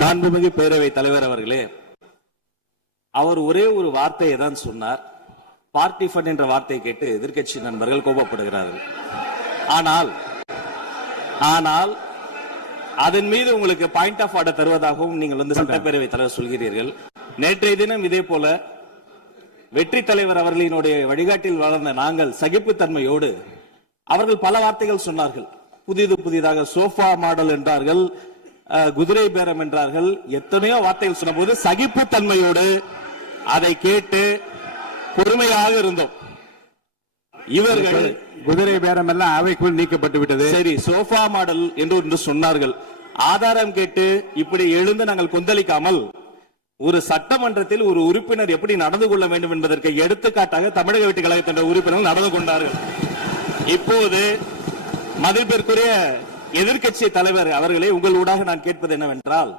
மாண்புமிகு பேரவைத் தலைவர் அவர்களே, அவர் ஒரே ஒரு வார்த்தையை தான் சொன்னார். பார்ட்டி ஃபண்ட் என்ற வார்த்தையை கேட்டு எதிர்க்கட்சி நண்பர்கள் கோபப்படுகிறார்கள். ஆனால் அதன் மீது உங்களுக்கு பாயிண்ட் ஆஃப் ஆர்டர் தருவதாகவும் நீங்கள் சட்டப்பேரவைத் தலைவர் சொல்கிறீர்கள். நேற்றைய தினம் இதே போல வெற்றி தலைவர் அவர்களினுடைய வழிகாட்டில் வளர்ந்த நாங்கள் சகிப்புத்தன்மையோடு அவர்கள் பல வார்த்தைகள் சொன்னார்கள். புதிதாக சோஃபா மாடல் என்றார்கள், குதிரை பேரம் என்றார்கள், எத்தனையோ வார்த்தைகள் சொன்ன போது சகிப்புத்தன்மையோடு அதை கேட்டு பொறுமையாக இருந்தோம். இவர்கள் குதிரை பேரம் எல்லாம் அவைக்குள் நீக்கப்பட்டு விட்டது. சரி, சோஃபா மாடல் என்று சொன்னார்கள். ஆதாரம் கேட்டு இப்படி எழுந்து நாங்கள் கொந்தளிக்காமல் ஒரு சட்டமன்றத்தில் ஒரு உறுப்பினர் எப்படி நடந்து கொள்ள வேண்டும் என்பதற்கு எடுத்துக்காட்டாக தமிழக வெற்றி கழகத்தின் உறுப்பினர்கள் நடந்து கொண்டார்கள். இப்போது மதிப்பிற்குரிய எதிர்க்கட்சி தலைவர் அவர்களே, உங்கள் ஊடாக நான் கேட்பது என்னவென்றால்,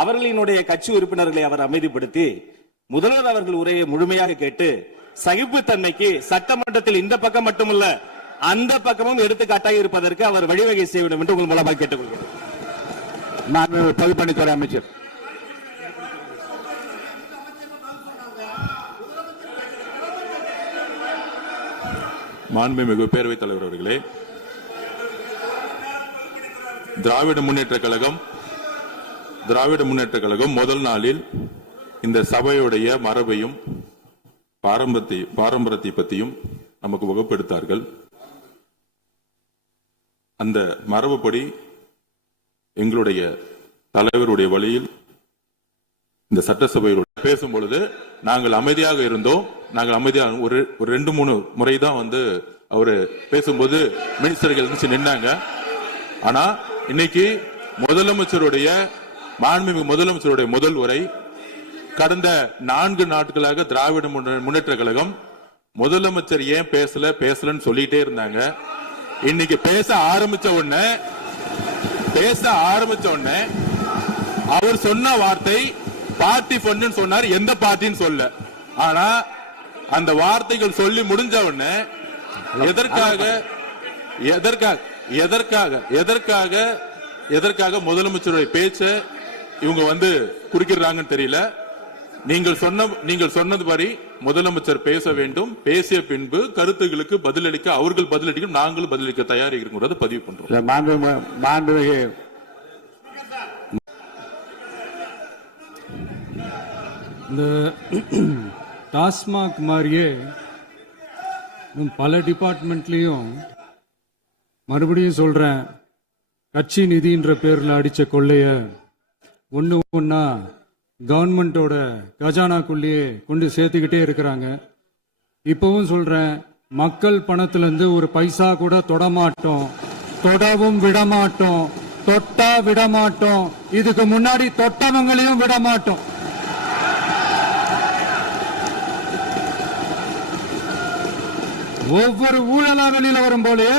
அவர்களினுடைய கட்சி உறுப்பினர்களை அவர் அமைதிப்படுத்தி முதல்வர் அவர்கள் உரையை முழுமையாக கேட்டு சகிப்புத்தன்மைக்கு சட்டமன்றத்தில் இந்த பக்கம் மட்டுமல்ல அந்த பக்கமும் எடுத்துக்காட்டாக இருப்பதற்கு அவர் வழிவகை செய்ய வேண்டும் என்று உங்கள் மூலமாக கேட்டுக்கொள்கிறேன். பொதுப்பணித்துறை அமைச்சர். மாண்புமிகு பேரவைத் தலைவர் அவர்களே, திராவிட முன்னேற்ற கழகம் முதல் நாளில் இந்த சபையுடைய மரபையும் பாரம்பரியத்தை பற்றியும் நமக்கு வகுப்படுத்தார்கள். அந்த மரபுப்படி எங்களுடைய தலைவருடைய வழியில் இந்த சட்டசபையில் பேசும் பொழுது நாங்கள் அமைதியாக இருந்தோம். நாங்கள் அமைதியாக ஒரு 2-3 முறை தான் அவரு பேசும்போது மினிஸ்டர்கள் நின்னாங்க. ஆனா இன்னைக்கு மாண்புமிகு முதலமைச்சருடைய முதல் உரை, கடந்த 4 நாட்களாக திராவிட முன்னேற்ற கழகம் முதலமைச்சர் ஏன் பேசலன்னு சொல்லிட்டே இருந்தாங்க. இன்னைக்கு பேச ஆரம்பிச்ச உடனே அவர் சொன்ன வார்த்தை பார்ட்டி ஃபண்ட் சொன்னார். எந்த பார்ட்டின்னு சொல்ல. ஆனா அந்த வார்த்தைகள் சொல்லி முடிஞ்ச உடனே எதற்காக முதலமைச்சருடைய பேச்ச இவங்க குறுக்கிறாங்கன்னு தெரியல. நீங்கள் சொன்னதுபடி முதலமைச்சர் பேச வேண்டும். பேசிய பின்பு கருத்துகளுக்கு பதிலளிக்க அவர்கள் பதிலளிக்க நாங்களும் பதிலளிக்க தயாராக இருக்கிறது பதிவு பண்றோம். இந்த டாஸ்மாக் மாதிரியே பல டிபார்ட்மெண்ட்லயும் மறுபடியும் சொல்றேன், கட்சி நிதின்ற பேர்ல அடிச்ச கொள்ளைய ஒன்னா கவர்மெண்டோட கஜானாக்குள்ளேயே கொண்டு சேர்த்துக்கிட்டே இருக்கிறாங்க. இப்பவும் சொல்றேன், மக்கள் பணத்துல இருந்து ஒரு பைசா கூட தொடமாட்டோம், தொடவும் விடமாட்டோம், தொட்டா விடமாட்டோம், இதுக்கு முன்னாடி தொட்டவங்களையும் விடமாட்டோம். ஒவ்வொரு ஊழலா வெளியில வரும் போலே,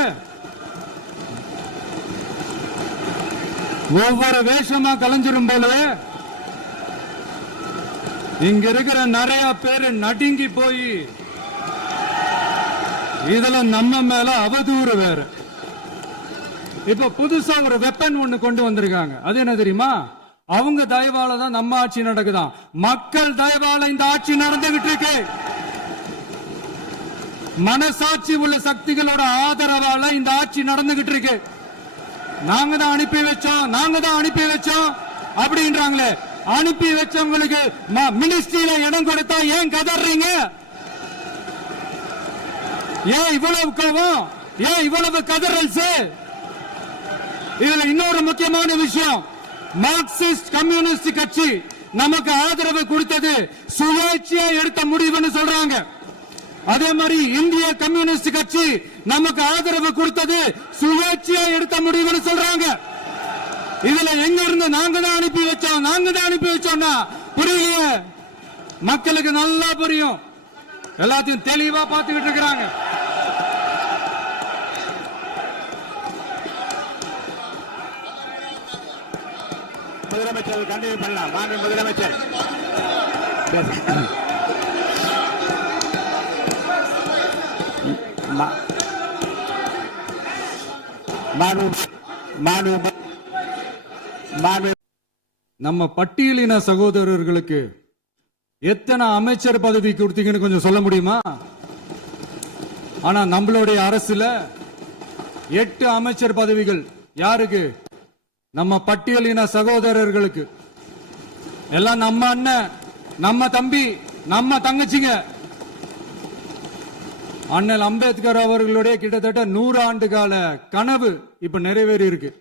ஒவ்வொரு வேஷமா கலைஞ்சிரும் போலே, இங்க இருக்கிற நிறைய பேரு நடுங்கி போய் இதுல நம்ம மேல அவதூறு வேற. இப்ப புதுசா ஒரு வெப்பன் ஒண்ணு கொண்டு வந்திருக்காங்க. அது என்ன தெரியுமா? அவங்க தயவால தான் நம்ம ஆட்சி நடக்குதான். மக்கள் தயவால இந்த ஆட்சி நடந்துகிட்டு இருக்கு. மனசாட்சி உள்ள சக்திகளோட ஆதரவால இந்த ஆட்சி நடந்துகிட்டு இருக்கு. நாங்க தான் அனுப்பி வச்சோம் அப்படின்றாங்களே. அனுப்பி வச்சவங்களுக்கு மினிஸ்ட்ரியில இடம் கொடுத்தா ஏன் கதறீங்க? ஏன் இவ்வளவு கோபம்? ஏன் இவ்வளவு கதறல்ஸ்? இதுல இன்னொரு முக்கியமான விஷயம், மார்க்சிஸ்ட் கம்யூனிஸ்ட் கட்சி நமக்கு ஆதரவு கொடுத்தது சுயேட்சையா எடுத்த முடிவுன்னு சொல்றாங்க. அதே மாதிரி இந்திய கம்யூனிஸ்ட் கட்சி நமக்கு ஆதரவு கொடுத்தது சுயேட்சையா எடுத்த முடிவுன்னு சொல்றாங்க. இதுல எங்க இருந்து நாங்க தான் அனுப்பி வச்சோம்னா புரியலையே. மக்களுக்கு நல்லா புரியும், எல்லாத்தையும் தெளிவா பார்த்துக்கிட்டு இருக்கிறாங்க. முதலமைச்சர் கண்டினியூ பண்ணலாம். மாண்பு முதலமைச்சர். மாண்பு நம்ம பட்டியலின சகோதரர்களுக்கு எத்தனை அமைச்சர் பதவி கொடுத்தீங்கன்னு கொஞ்சம் சொல்ல முடியுமா? ஆனா நம்மளுடைய அரசுல 8 அமைச்சர் பதவிகள் யாருக்கு? நம்ம பட்டியலின சகோதரர்களுக்கு. எல்லாம் நம்ம அண்ணன், நம்ம தம்பி, நம்ம தங்கச்சிங்க. அண்ணல் அம்பேத்கர் அவர்களுடைய கிட்டத்தட்ட 100 ஆண்டு கால கனவு இப்ப நிறைவேறி இருக்கு.